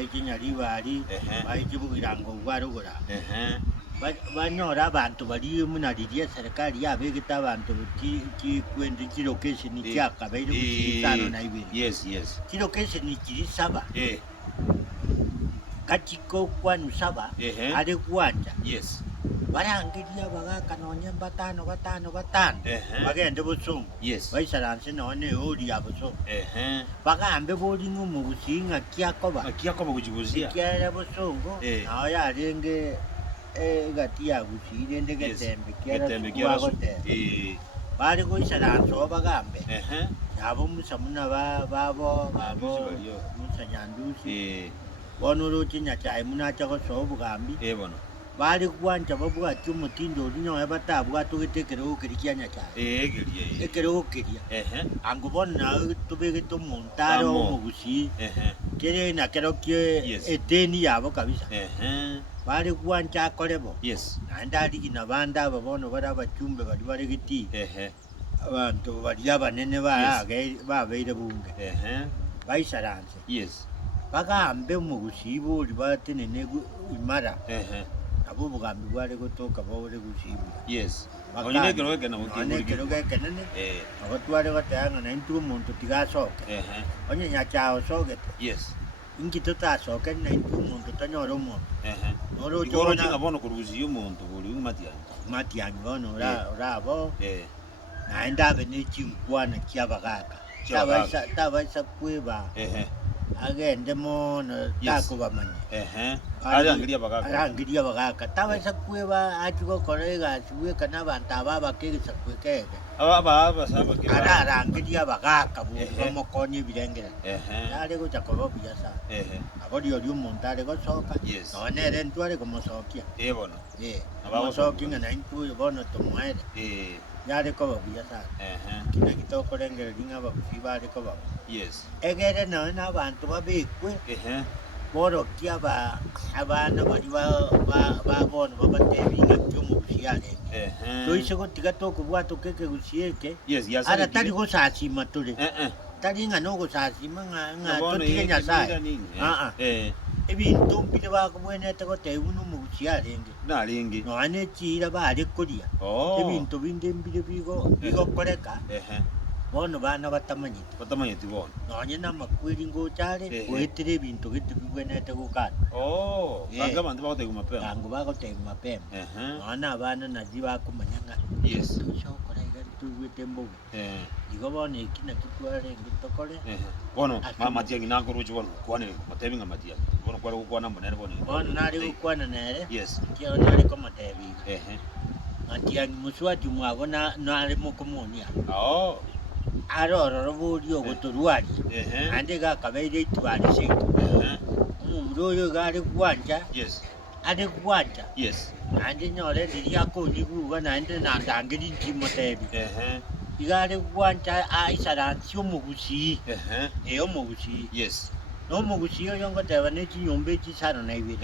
bayikinyalibali bayikibugilanga obwarugula banyora abantu bali munalilya serikali yabegeta abantu kikwenda kilocation kyakabaire kusitano na ibiri kilocation kiri saba kachiko kwanu saba ali kuwanja barangirya bagakanonya batano bagende busungu baisaranse none oli abusungu bagambe bolingo mu businga kyakoba kujibuzia kyara busungu naho yarenge gati yagusire ndegetembe kyaragote bari kuisaranse bagambe yabo musamuna babo musanyandusi bono kinya cyai munacha ko so bugambi bono bari kuwanja bavuga ati umutindo urinyoye batabwa tugetekero ukirikyanya cyane ekero ukiriya ango bona tubege to montaro mu bushi kere na kero kye eteni yabo kabisa bari kuwanja akorebo nandari kina banda babono barabachumbe bari giti abantu bari abanene babeire bunge baisaranse bagambe mu bushibo libatenene imara abo bugambi bwari gutoka bawore gushibo onekero gena nene abo twari batanga na intu umuntu tigasoka onye nyachao sogete ingi tutasoka na intu umuntu tanyora umuntu noro jona abono kuruzi umuntu buri Matiang'i bono rabo naenda bene chinkwana kyabagaka tabaisa kweba agende mono takubamanya arangirya bagaka tabaisa kweba atiko korega siwe kana bantu ababa kegisa kwekege arangirya bagaka bomokonye birengera ari gocha kobobuya sa abori ori umuntu ari gosoka none re ntware komosokia bono abasokinga na intu bono tumwere yari kobobuya sa kina kitokorengera ringa babusiba ari kobobuya egere nawe n'abantu babikwe borokia abana bari babona babatebinga byo mu bushiyarenge toise gotiga tokubwata okeke gusieke ara tari gusasima turi tari nga no gusasima nga totige nyasaye ebintu mbire bakubwenete gotebu no mu bushiyarenge none chira bari kuria ebintu binde mbire bigokoreka bono bana batamanyite bono nonye namakwiri ngochare kwetire ebintu gitu bibwenete gukana banga abantu bagotega mapema none abana nazi bakumanyanga shokora igari tugwite mbuga igo bono ikina kitwarenge tokore bono Matiang'i nakuruchi bono kwane matebinga Matiang'i bono kwari gukwana mbonere bono nari gukwana nere kyo nari ko matebiga Matiang'i muswati mwabo nari mukomonia arororo bulyo gotorwari ande gakabeire itwari seko umuntu oyo gari kuwanja ade kuwanja ande nyore ndiya koni buga nande nandangiri ndimotebi igare kuwanja aisaransi Omogusii Omogusii no Omogusii oyo ngoteba ne kinyombe kisano na ibiri